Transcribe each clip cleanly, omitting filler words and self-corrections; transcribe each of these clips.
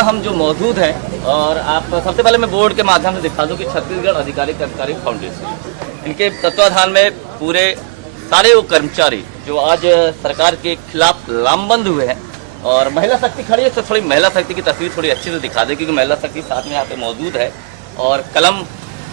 हम जो मौजूद हैं, और आप सबसे पहले मैं बोर्ड के माध्यम से दिखा दूं कि छत्तीसगढ़ अधिकारी कर्मचारी फाउंडेशन, इनके तत्वाधान में पूरे सारे वो कर्मचारी जो आज सरकार के खिलाफ लामबंद हुए हैं। और महिला शक्ति खड़ी है, तो थोड़ी महिला शक्ति की तस्वीर थोड़ी अच्छी से दिखा दे, क्योंकि महिला शक्ति साथ में यहाँ पे मौजूद है। और कलम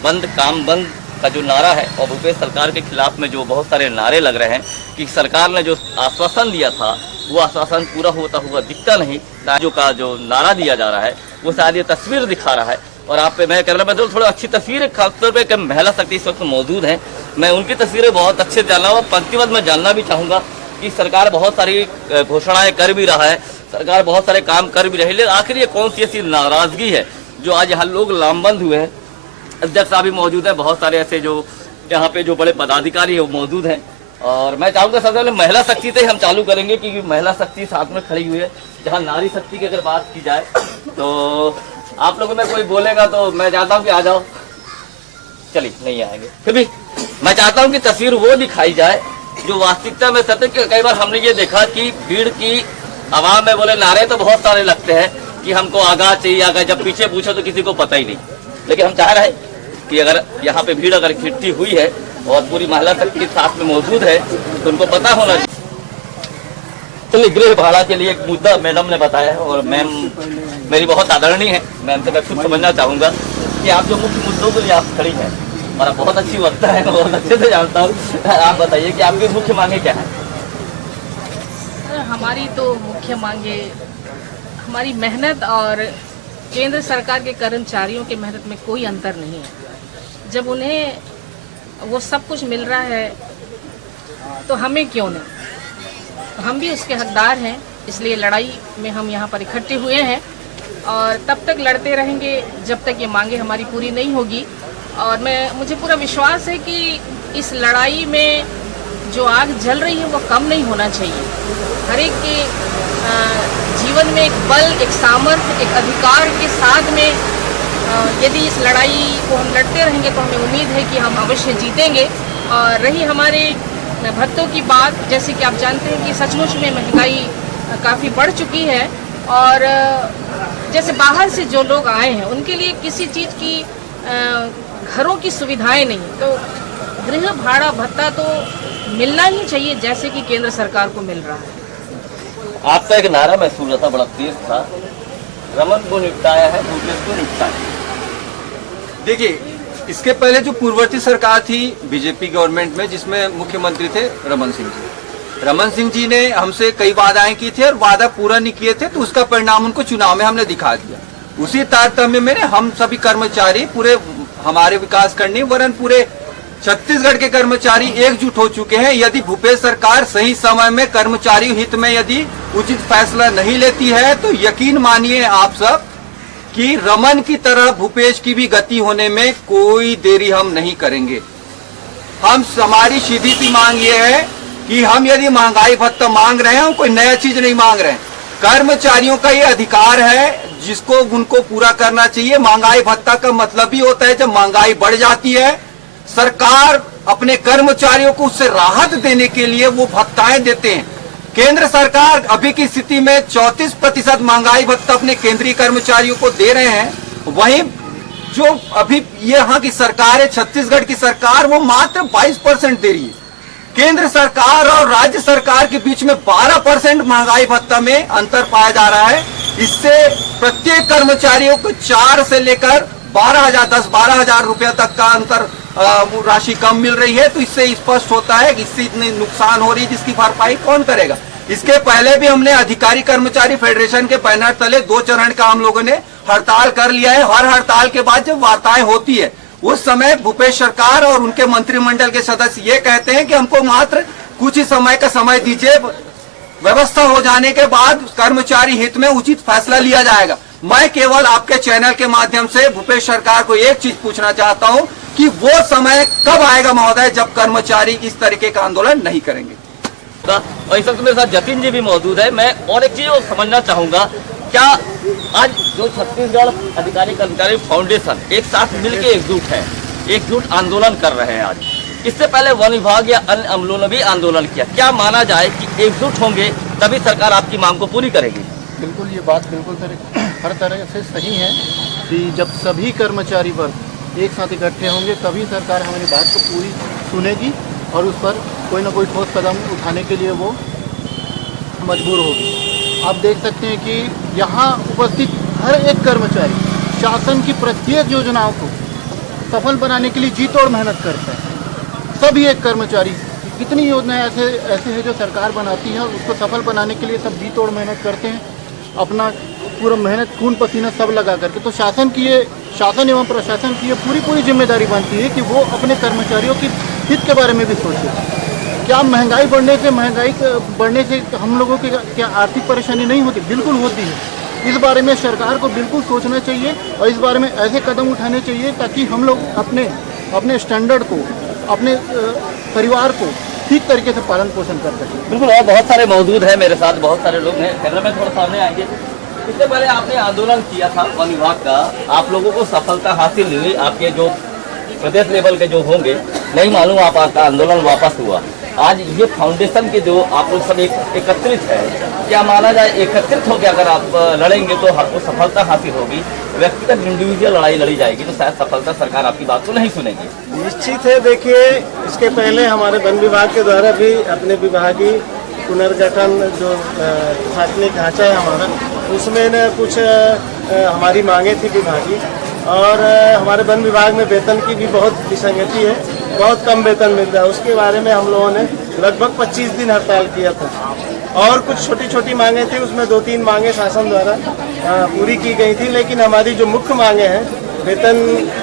बंद काम बंद का जो नारा है, और भूपेश सरकार के खिलाफ में जो बहुत सारे नारे लग रहे हैं कि सरकार ने जो आश्वासन दिया था वो आश्वासन पूरा होता हुआ दिखता नहीं। जो का जो नारा दिया जा रहा है वो शायद ये तस्वीर दिखा रहा है। और आप पे मैं कैमरा मैन थोड़ी अच्छी तस्वीर, खासतौर पे कि महिला शक्ति इस वक्त मौजूद है, मैं उनकी तस्वीरें बहुत अच्छे से जानना, और पंक्तिबद्ध मैं जानना भी चाहूँगा कि सरकार बहुत सारी घोषणाएं कर भी रहा है, सरकार बहुत सारे काम कर भी रही है, लेकिन आखिर ये कौन सी ऐसी नाराजगी है जो आज यहाँ लोग लामबंद हुए हैं। अध्यक्ष साहब भी मौजूद है, बहुत सारे ऐसे जो यहाँ पे जो बड़े पदाधिकारी है वो मौजूद हैं। और मैं चाहूँगा सबसे पहले महिला शक्ति से हम चालू करेंगे, क्योंकि महिला शक्ति साथ में खड़ी हुई है। जहाँ नारी शक्ति की अगर बात की जाए तो आप लोगों में कोई बोलेगा तो मैं चाहता हूँ कि आ जाओ, चलिए नहीं आएंगे, फिर भी मैं चाहता हूँ कि तस्वीर वो दिखाई जाए जो वास्तविकता में सत्य। कई बार हमने ये देखा कि भीड़ की आवाम में बोले नारे तो बहुत सारे लगते हैं कि हमको आगाह चाहिए, आगाह, जब पीछे पूछो तो किसी को पता ही नहीं। लेकिन हम चाह रहे हैं कि अगर यहाँ पे भीड़ अगर इकट्ठी हुई है और पूरी महिला शक्ति के साथ में मौजूद है तो उनको पता होना चाहिए। चलिए, गृह भाड़ा के लिए एक मुद्दा मैडम ने बताया है, और मैम मेरी बहुत आदरणीय है, मैम से मैं खुद समझना चाहूँगा कि आप जो मुख्य मुद्दों के लिए आप खड़ी हैं, और आप बहुत अच्छी वक्ता है, बहुत अच्छे से जानता हूँ, आप बताइए कि आपकी मुख्य मांगे क्या है। हमारी तो मुख्य मांगे, हमारी मेहनत और केंद्र सरकार के कर्मचारियों की मेहनत में कोई अंतर नहीं है। जब उन्हें वो सब कुछ मिल रहा है तो हमें क्यों नहीं, हम भी उसके हकदार हैं। इसलिए लड़ाई में हम यहाँ पर इकट्ठे हुए हैं, और तब तक लड़ते रहेंगे जब तक ये मांगे हमारी पूरी नहीं होगी। और मुझे पूरा विश्वास है कि इस लड़ाई में जो आग जल रही है वो कम नहीं होना चाहिए। हर एक के जीवन में एक बल, एक सामर्थ्य, एक अधिकार के साथ में यदि इस लड़ाई को हम लड़ते रहेंगे तो हमें उम्मीद है कि हम अवश्य जीतेंगे। और रही हमारे भत्तों की बात, जैसे कि आप जानते हैं कि सचमुच में महंगाई काफ़ी बढ़ चुकी है, और जैसे बाहर से जो लोग आए हैं उनके लिए किसी चीज़ की घरों की सुविधाएं नहीं, तो गृह भाड़ा भत्ता तो मिलना ही चाहिए जैसे कि केंद्र सरकार को मिल रहा है। आपका एक नारा मैं सुन रहा था, बड़ा तेज था, रमन को निपटाया है, भूपेश को निपटाया। देखिए, इसके पहले जो पूर्ववर्ती सरकार थी बीजेपी गवर्नमेंट में, जिसमें मुख्यमंत्री थे रमन सिंह जी, रमन सिंह जी ने हमसे कई वादाएं की थी और वादा पूरा नहीं किए थे, तो उसका परिणाम उनको चुनाव में हमने दिखा दिया। उसी तारतम्य में हम सभी कर्मचारी पूरे हमारे विकास करने, वरन पूरे छत्तीसगढ़ के कर्मचारी एकजुट हो चुके हैं। यदि भूपेश सरकार सही समय में कर्मचारी हित में यदि उचित फैसला नहीं लेती है तो यकीन मानिए आप सब कि रमन की तरह भूपेश की भी गति होने में कोई देरी हम नहीं करेंगे। हमारी सीधी सी मांग ये है कि हम यदि महंगाई भत्ता मांग रहे हैं, हम कोई नया चीज नहीं मांग रहे हैं। कर्मचारियों का ये अधिकार है जिसको उनको पूरा करना चाहिए। महंगाई भत्ता का मतलब ही होता है जब महंगाई बढ़ जाती है, सरकार अपने कर्मचारियों को उससे राहत देने के लिए वो भत्ताएं देते हैं। केंद्र सरकार अभी की स्थिति में 34% महंगाई भत्ता अपने केंद्रीय कर्मचारियों को दे रहे हैं, वहीं जो अभी यहाँ की सरकार है, छत्तीसगढ़ की सरकार, वो मात्र 22% दे रही है। केंद्र सरकार और राज्य सरकार के बीच में 12% महंगाई भत्ता में अंतर पाया जा रहा है। इससे प्रत्येक कर्मचारियों को 4 से लेकर 10-12 हजार रुपया तक का अंतर राशि कम मिल रही है। तो इससे स्पष्ट होता है कि इससे इतनी नुकसान हो रही है जिसकी भरपाई कौन करेगा। इसके पहले भी हमने अधिकारी कर्मचारी फेडरेशन के बैनर तले 2 चरण का हम लोगों ने हड़ताल कर लिया है। हर हड़ताल के बाद जब वार्ताएं होती है उस समय भूपेश सरकार और उनके मंत्रिमंडल के सदस्य ये कहते हैं कि हमको मात्र कुछ ही समय का समय दीजिए, व्यवस्था हो जाने के बाद कर्मचारी हित में उचित फैसला लिया जाएगा। मैं केवल आपके चैनल के माध्यम से भूपेश सरकार को एक चीज पूछना चाहता हूं कि वो समय कब आएगा महोदय जब कर्मचारी इस तरीके का आंदोलन नहीं करेंगे। और इस वक्त मेरे साथ जतिन जी भी मौजूद है। मैं और एक चीज समझना चाहूंगा, क्या आज जो छत्तीसगढ़ अधिकारी कर्मचारी फाउंडेशन एक साथ मिलकर एकजुट आंदोलन कर रहे हैं आज, इससे पहले वन विभाग या अन्य अमलों ने भी आंदोलन किया, क्या माना जाए कि एकजुट होंगे तभी सरकार आपकी मांग को पूरी करेगी? बिल्कुल, ये बात बिल्कुल हर तरह से सही हैं कि जब सभी कर्मचारी वर्ग एक साथ इकट्ठे होंगे तभी सरकार हमारी बात को पूरी सुनेगी और उस पर कोई ना कोई ठोस कदम उठाने के लिए वो मजबूर होगी। आप देख सकते हैं कि यहाँ उपस्थित हर एक कर्मचारी शासन की प्रत्येक योजनाओं को सफल बनाने के लिए जी तोड़ मेहनत करता है। सभी एक कर्मचारी, कितनी योजनाएं ऐसे हैं जो सरकार बनाती है उसको सफल बनाने के लिए सब जी तोड़ मेहनत करते हैं, अपना पूरा मेहनत खून पसीना सब लगा करके। तो शासन एवं प्रशासन की ये पूरी जिम्मेदारी बनती है कि वो अपने कर्मचारियों की हित के बारे में भी सोचे। क्या महंगाई बढ़ने से हम लोगों की क्या आर्थिक परेशानी नहीं होती? बिल्कुल होती है। इस बारे में सरकार को बिल्कुल सोचना चाहिए और इस बारे में ऐसे कदम उठाने चाहिए ताकि हम लोग अपने स्टैंडर्ड को, अपने परिवार को ठीक तरीके से पालन पोषण कर सकें। बिल्कुल, और बहुत सारे मौजूद हैं मेरे साथ, बहुत सारे लोग हैं। कैमरा में थोड़ा सामने आएंगे। इससे पहले आपने आंदोलन किया था वन विभाग का, आप लोगों को सफलता हासिल हुई। आपके जो प्रदेश लेवल के जो होंगे, नहीं मालूम आपका आंदोलन वापस हुआ। आज ये फाउंडेशन के जो आप लोग सब एकत्रित है, क्या माना जाए एकत्रित होकर अगर आप लड़ेंगे तो आपको सफलता हासिल होगी? व्यक्तिगत इंडिविजुअल लड़ाई लड़ी जाएगी तो शायद सफलता सरकार आपकी बात को नहीं सुनेगी। निश्चित है। देखिए, इसके पहले हमारे वन विभाग के द्वारा भी अपने विभागीय पुनर्गठन जो प्रशासनिक ढांचा है हमारा, उसमें न कुछ हमारी मांगे थी विभागीय, और हमारे वन विभाग में वेतन की भी बहुत विसंगति है, बहुत कम वेतन मिलता है। उसके बारे में हम लोगों ने लगभग 25 दिन हड़ताल किया था और कुछ छोटी छोटी मांगे थी, उसमें 2-3 मांगे शासन द्वारा पूरी की गई थी। लेकिन हमारी जो मुख्य मांगे हैं, वेतन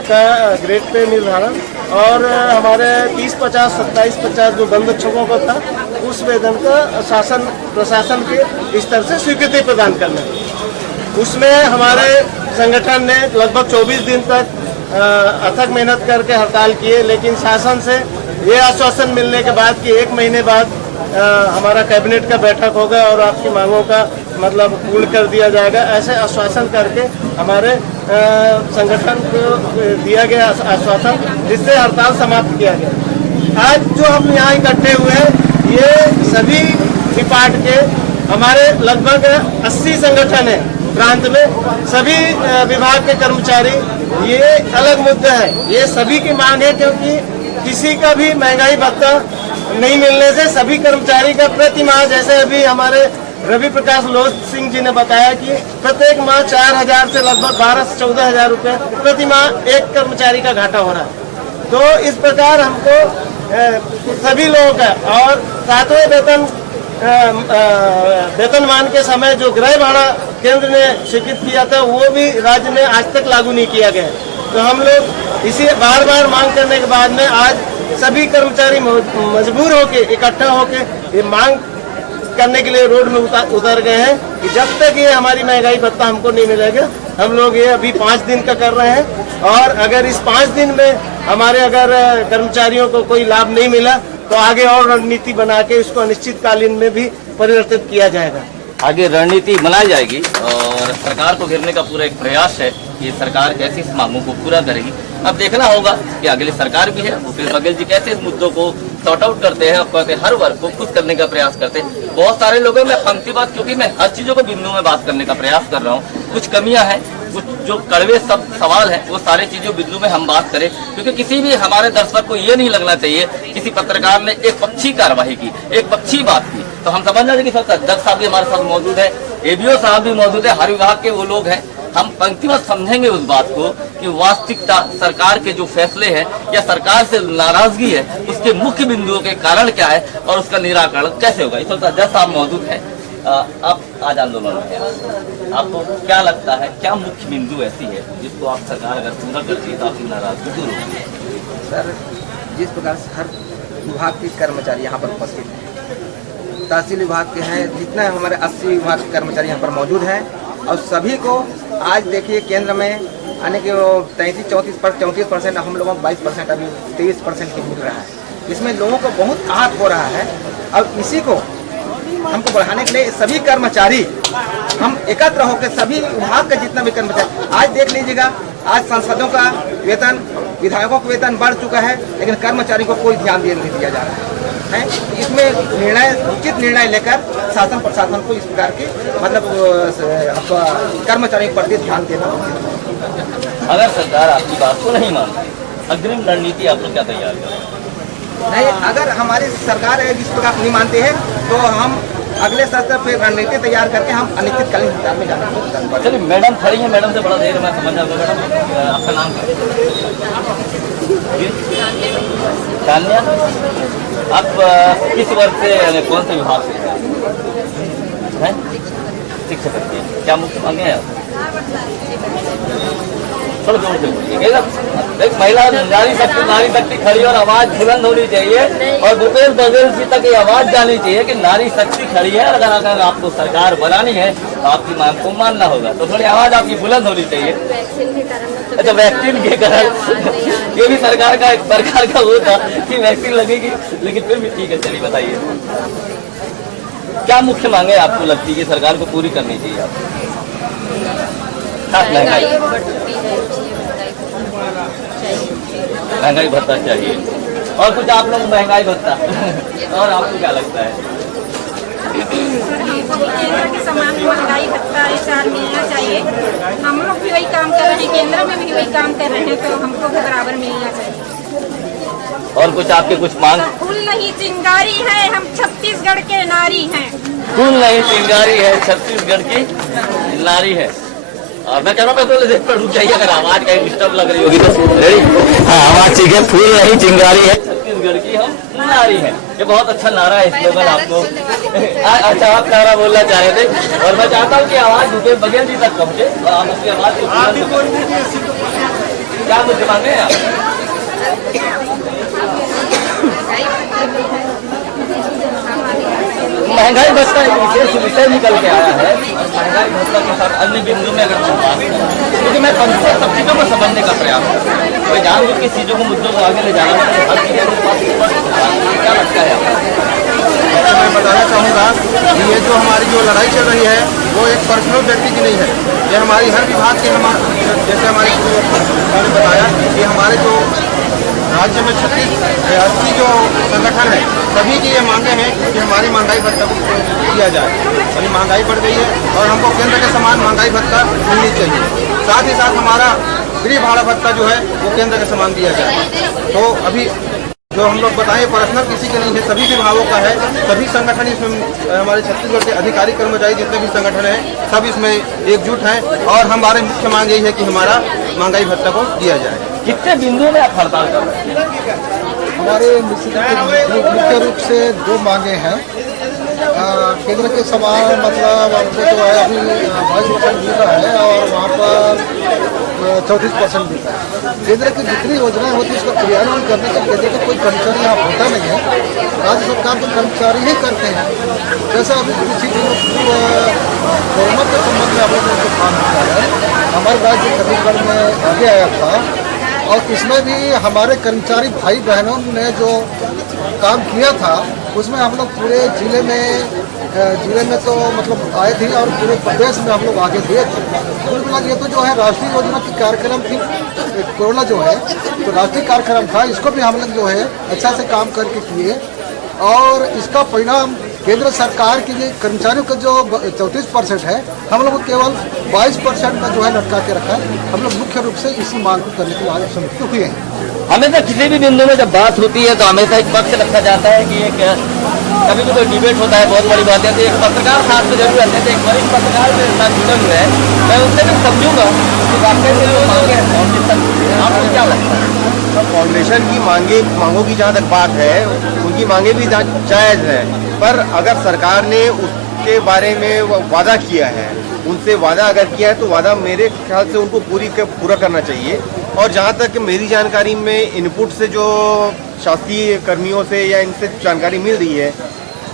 का ग्रेड पे निर्धारण और हमारे 30-50, 27-50 जो बंधक्षकों का था, उस वेतन का शासन प्रशासन के स्तर से स्वीकृति प्रदान करना। उसमें हमारे संगठन ने लगभग 24 दिन तक अथक मेहनत करके हड़ताल किए, लेकिन शासन से ये आश्वासन मिलने के बाद कि 1 महीने बाद हमारा कैबिनेट का बैठक होगा और आपकी मांगों का मतलब पूर्ण कर दिया जाएगा, ऐसे आश्वासन करके हमारे संगठन को दिया गया आश्वासन, जिससे हड़ताल समाप्त किया गया। आज जो हम यहाँ इकट्ठे हुए हैं, ये सभी डिपार्ट के हमारे लगभग 80 संगठन है प्रांत में, सभी विभाग के कर्मचारी। ये अलग मुद्दा है, ये सभी की मांग है, क्योंकि किसी का भी महंगाई भत्ता नहीं मिलने से सभी कर्मचारी का प्रति माह, जैसे अभी हमारे रवि प्रकाश लोध सिंह जी ने बताया कि प्रत्येक माह 4,000 से लगभग 12 से 14,000 रुपये प्रति माह एक कर्मचारी का घाटा हो रहा है। तो इस प्रकार हमको सभी लोगों का, और 7वें वेतनमान के समय जो गृह भाड़ा केंद्र ने स्वीकृत किया था, वो भी राज्य में आज तक लागू नहीं किया गया। तो हम लोग इसी बार बार मांग करने के बाद में आज सभी कर्मचारी मजबूर होके, इकट्ठा होके ये मांग करने के लिए रोड में उतर गए हैं कि जब तक ये हमारी महंगाई भत्ता हमको नहीं मिलेगा, हम लोग ये अभी 5 दिन का कर रहे हैं। और अगर इस 5 दिन में हमारे अगर कर्मचारियों को कोई लाभ नहीं मिला तो आगे और रणनीति बना के इसको अनिश्चितकालीन में भी परिवर्तित किया जाएगा। आगे रणनीति बनाई जाएगी और सरकार को घेरने का पूरा एक प्रयास है कि सरकार कैसे इस मांगों को पूरा करेगी। अब देखना होगा कि अगली सरकार भी है, भूपेश बघेल जी कैसे इस मुद्दों को सॉर्ट आउट करते हैं, कैसे हर वर्ग को खुश करने का प्रयास करते हैं। बहुत सारे लोग हैं, मैं पंक्तिबद्ध, क्योंकि मैं हर चीजों को बिंदु में बात करने का प्रयास कर रहा हूँ। कुछ कमियां हैं, कुछ जो कड़वे सब सवाल हैं, वो सारी चीजों बिंदु में हम बात करें, क्योंकि किसी भी हमारे दर्शक को ये नहीं लगना चाहिए किसी पत्रकार ने एक पक्षी कार्यवाही की, एक पक्षी बात की। तो हम समझना चाहिए कि अध्यक्ष साहब भी हमारे साथ मौजूद है, एबीओ साहब भी मौजूद है, हर विभाग के वो लोग हैं। हम पंक्तिबद्ध समझेंगे उस बात को कि वास्तविकता सरकार के जो फैसले हैं या सरकार से नाराजगी है, उसके मुख्य बिंदुओं के कारण क्या है और उसका निराकरण कैसे होगा। इस वक्त अध्यक्ष साहब मौजूद है। आप आज आंदोलन में हैं, आपको क्या लगता है, क्या मुख्य बिंदु ऐसी है जिसको आप सरकार अगर पूरा करती है तो आपकी नाराजगी दूर होगी? सर, जिस प्रकार से हर विभाग के कर्मचारी यहाँ पर उपस्थित हैं, तहसील विभाग के हैं, जितना हमारे 80 विभाग के कर्मचारी यहाँ पर मौजूद हैं, और सभी को आज देखिए केंद्र में आने के 33-34% हम लोगों को 22%, अभी 23% मिल रहा है। इसमें लोगों को बहुत आहत हो रहा है। अब इसी को हमको बढ़ाने के लिए सभी कर्मचारी हम एकत्र होकर, सभी विभाग का जितना भी कर्मचारी, आज देख लीजिएगा, आज सांसदों का वेतन, विधायकों का वेतन बढ़ चुका है, लेकिन कर्मचारी को कोई ध्यान नहीं दिया जा रहा है। हैं। इसमें उचित निर्णय लेकर शासन प्रशासन को इस प्रकार के मतलब कर्मचारियों के प्रति ध्यान देना उचित। अगर सरकार आपकी बात को नहीं मानती, अग्रिम रणनीति आप लोग क्या तैयार करें? नहीं, अगर हमारी सरकार इस प्रकार नहीं मानते हैं तो हम अगले सत्र पे रणनीति तैयार करके हम अनिश्चितकालीन हड़ताल में जाने को। चलिए, मैडम खड़ी है, मैडम से बड़ा देर मैं समझ जाऊंगा। मैडम, आपका नाम क्या है? कान्या। आप किस वर्ग से, कौन से विभाग से हैं? शिक्षक हैं। क्या मुख्य मांगे हैं आप? थोड़ा जोर से बोलिए। एक महिला नारी शक्ति खड़ी और आवाज बुलंद होनी चाहिए, और भूपेश बघेल जी तक ये आवाज जानी चाहिए कि नारी शक्ति खड़ी है। अगर आपको सरकार बनानी है तो आपकी मांग को मानना होगा, तो थोड़ी आवाज आपकी बुलंद होनी चाहिए। अच्छा, वैक्सीन के कारण ये भी सरकार का वो था कि वैक्सीन लगेगी, लेकिन फिर भी ठीक है। चलिए बताइए, क्या मुख्य मांगे आपको लगती है कि सरकार को पूरी करनी चाहिए? आपको महंगाई भत्ता चाहिए, और कुछ आप लोग महंगाई भत्ता और आपको क्या लगता है? केंद्र के समान महंगाई भत्ता HR मिलना चाहिए। हम लोग भी वही काम कर रहे हैं, केंद्र में भी वही काम कर रहे हैं, तो हमको भी बराबर मिलना चाहिए। और कुछ आपके कुछ मांग? फूल नहीं चिंगारी है, हम छत्तीसगढ़ के नारी हैं। फूल नहीं चिंगारी है, छत्तीसगढ़ की नारी है। और मैं कह रहा हूँ मैं रुक जाइए, अगर आवाज कहीं डिस्टर्ब लग रही होगी तो रेडी? हाँ, आवाज ठीक है। फूल नहीं चिंगारी है, छत्तीसगढ़ की हम नारी है। ये बहुत अच्छा नारा है, स्लोगन आपको। अच्छा, आप नारा बोलना चाह रहे थे, और मैं चाहता हूँ कि आवाज भूपेश बघेल जी तक पहुँचे और आप उसकी आवाज को क्या मुझे मांगे आप? महंगाई भत्ता एक विशेष विषय निकल के आया है, और महंगाई भत्ता के साथ अन्य बिंदु में अगर हम बात करें, क्योंकि मैं सब चीज़ों को समझने का प्रयास करता हूँ। कोई जानबूझ के चीज़ों को, मुद्दों को आगे ले जाना चाहिए। हर चीज़ क्या लगता है आपको? मैं बताना चाहूँगा कि ये जो हमारी जो लड़ाई चल रही है वो एक पर्सनल व्यक्ति की नहीं है। ये हमारी हर विभाग के, जैसे हमारे बताया कि हमारे जो राज्य में 80 जो संगठन है, सभी की ये मांगे हैं कि हमारी महंगाई भत्ता को दिया जाए। अभी महंगाई बढ़ गई है और हमको केंद्र के समान महंगाई भत्ता मिलनी चाहिए। साथ ही साथ हमारा गृह भाड़ा भत्ता जो है वो केंद्र के समान दिया जाए। तो अभी जो हम लोग बताएं पर्सनल किसी के नहीं है, सभी विभागों का है। सभी संगठन इसमें, हमारे छत्तीसगढ़ के अधिकारी कर्मचारी जितने भी संगठन हैं सब इसमें एकजुट हैं, और हमारे मुख्य मांग यही है कि हमारा महंगाई भत्ता को दिया जाए। कितने बिंदुओं में आप हड़ताल कर रहे हैं? हमारे मुख्य रूप से दो मांगे हैं। केंद्र के समान मतलब हमको जो है अभी 22% मिल रहा है, और वहाँ पर 34% मिल रहा है। केंद्र की जितनी योजनाएं होती है उसका क्रियान्वयन करने का केंद्र का कोई कर्मचारी यहाँ होता नहीं है, राज्य सरकार के कर्मचारी ही करते हैं। जैसा अभी किसी दिनों कोरोना के संबंध में हम लोगों को काम किया है, हमारे राज्य छत्तीसगढ़ में आगे आया था, और इसमें भी हमारे कर्मचारी भाई बहनों ने जो काम किया था उसमें हम लोग पूरे जिले में तो मतलब आए थे, और पूरे प्रदेश में हम लोग आगे दिए थे। कुल मिला ये तो जो है राष्ट्रीय योजना की कार्यक्रम थी, कोरोना जो है तो राष्ट्रीय कार्यक्रम था, इसको भी हम लोग जो है अच्छा से काम करके किए, और इसका परिणाम केंद्र सरकार के लिए कर्मचारियों का जो 34% है, हम लोग केवल 22% में जो है लटका के रखा है। हम लोग मुख्य रूप से इसी मांग को करने के लिए आज सम्मिलित हुए हैं। हमेशा किसी भी बिंदु में जब बात होती है तो हमेशा एक पक्ष रखा जाता है कि एक कभी भी कोई डिबेट होता है, बहुत बड़ी बात है, तो एक पत्रकार साथ में जरूर रहते थे। एक वरिष्ठ पत्रकार मेरे साथ जुड़े हुए हैं, मैं उनसे भी समझूंगा कि वाकई में लोग मांगे हैं। आपको क्या लगता है? फाउंडेशन की मांगों की जहाँ तक बात है, उनकी मांगे भी जायज़ है, पर अगर सरकार ने उसके बारे में वादा किया है, उनसे वादा अगर किया है तो वादा मेरे ख्याल से उनको पूरा करना चाहिए। और जहाँ तक मेरी जानकारी में इनपुट से जो शासकीय कर्मियों से या इनसे जानकारी मिल रही है,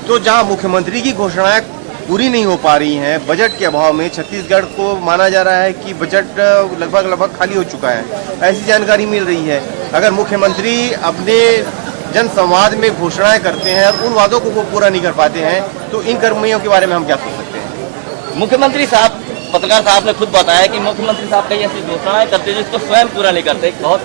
तो जहाँ मुख्यमंत्री की घोषणाएं पूरी नहीं हो पा रही हैं बजट के अभाव में, छत्तीसगढ़ को माना जा रहा है कि बजट लगभग खाली हो चुका है, ऐसी जानकारी मिल रही है। अगर मुख्यमंत्री अपने जन संवाद में घोषणाएं करते हैं और उन वादों को वो पूरा नहीं कर पाते हैं, तो इन कर्मियों के बारे में हम क्या सोच सकते हैं? मुख्यमंत्री साहब, पत्रकार साहब ने खुद बताया कि मुख्यमंत्री साहब कई ऐसी घोषणाएं करते हैं जिसको स्वयं पूरा नहीं करते। बहुत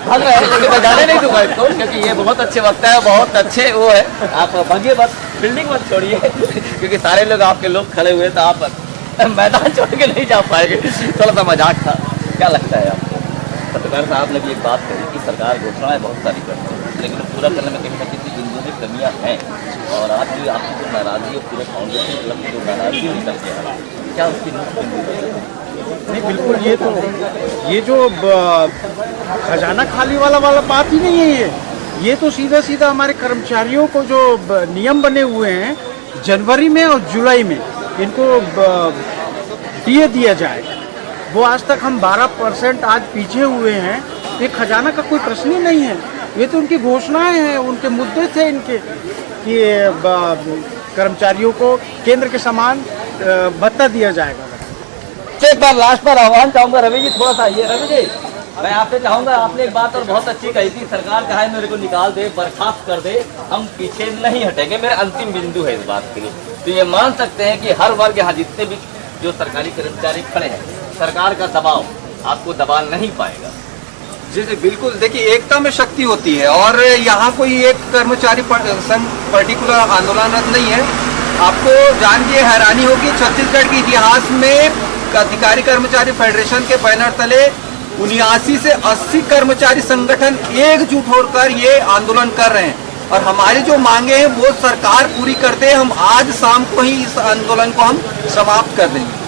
भाग रहे हैं, लेकिन मैं जाने नहीं दूंगा इसको, क्योंकि ये बहुत अच्छे वक्ता है, बहुत अच्छे वो है। आप भागिए मत, बिल्डिंग मत छोड़िए, क्योंकि सारे लोग आपके लोग खड़े हुए, तो आप मैदान छोड़ के नहीं जा पाएंगे। थोड़ा सा मजाक था। क्या लगता है आपको? पत्रकार साहब ने भी एक बात कही कि सरकार घोषणाएं बहुत सारी करती है, लेकिन पूरा करने में कहीं ना किसी बिंदु में कमियां हैं, और आज भी आपकी जो नाराजगी है पूरे फाउंडेशन क्लब की जो नाराजगी निकल के आ रही है, क्या उसकी नहीं बिल्कुल, ये जो खजाना खाली वाला बात ही नहीं है। ये तो सीधा सीधा हमारे कर्मचारियों को जो नियम बने हुए हैं जनवरी में और जुलाई में इनको डीए दिया जाए, वो आज तक हम 12% आज पीछे हुए हैं। ये खजाना का कोई प्रश्न ही नहीं है, ये तो उनकी घोषणाएं हैं, उनके मुद्दे थे इनके कि कर्मचारियों को केंद्र के समान भत्ता दिया जाएगा। एक बार लास्ट पर आह्वान चाहूंगा, रवि जी थोड़ा सा ये। रवि जी, मैं आपसे चाहूंगा, आपने एक बात और बहुत अच्छी कही थी, सरकार कहा है मेरे को निकाल दे, बर्खास्त कर दे, हम पीछे नहीं हटेंगे। मेरा अंतिम बिंदु है इस बात के लिए। तो ये मान सकते हैं कि हर वर्ग यहाँ जितने भी जो सरकारी कर्मचारी खड़े हैं, सरकार का दबाव आपको दबा नहीं पाएगा। जी जी बिल्कुल। देखिए, एकता में शक्ति होती है, और यहाँ कोई एक कर्मचारी संघ पर्टिकुलर आंदोलनरत नहीं है। आपको जान के हैरानी होगी, छत्तीसगढ़ के इतिहास में अधिकारी कर्मचारी फेडरेशन के बैनर तले 79 से 80 कर्मचारी संगठन एकजुट होकर ये आंदोलन कर रहे हैं, और हमारी जो मांगे हैं वो सरकार पूरी करते हैं। हम आज शाम को ही इस आंदोलन को हम समाप्त कर देंगे।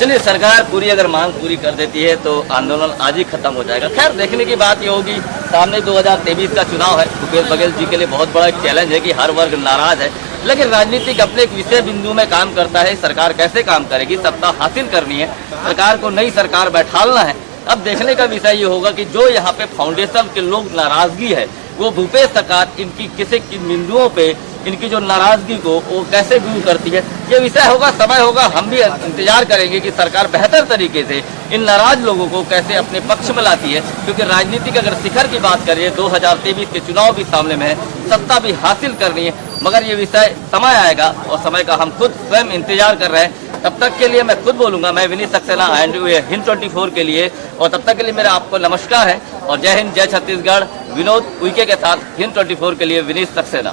चलिए, सरकार पूरी अगर मांग पूरी कर देती है तो आंदोलन आज ही खत्म हो जाएगा। खैर, देखने की बात ये होगी, सामने 2023 का चुनाव है। भूपेश बघेल जी के लिए बहुत बड़ा चैलेंज है कि हर वर्ग नाराज है, लेकिन राजनीतिक अपने एक विषय बिंदु में काम करता है। सरकार कैसे काम करेगी, सत्ता हासिल करनी है, सरकार को नई सरकार बैठालना है। अब देखने का विषय ये होगा कि जो यहाँ पे फाउंडेशन के लोग नाराजगी है, वो भूपेश सरकार इनकी किसी बिंदुओं पे इनकी जो नाराजगी को वो कैसे दूर करती है, ये विषय होगा, समय होगा। हम भी इंतजार करेंगे कि सरकार बेहतर तरीके से इन नाराज लोगों को कैसे अपने पक्ष में लाती है, क्योंकि राजनीति के अगर शिखर की बात करिए, 2023 के चुनाव भी सामने में है, सत्ता भी हासिल करनी है, मगर ये विषय समय आएगा, और समय का हम खुद स्वयं इंतजार कर रहे हैं। तब तक के लिए मैं खुद बोलूंगा, मैं विनीत सक्सेना एंड हिंद 24 के लिए, और तब तक के लिए मेरा आपको नमस्कार है, और जय हिंद, जय छत्तीसगढ़। विनोद उइके के साथ हिंद 24 के लिए विनीत सक्सेना।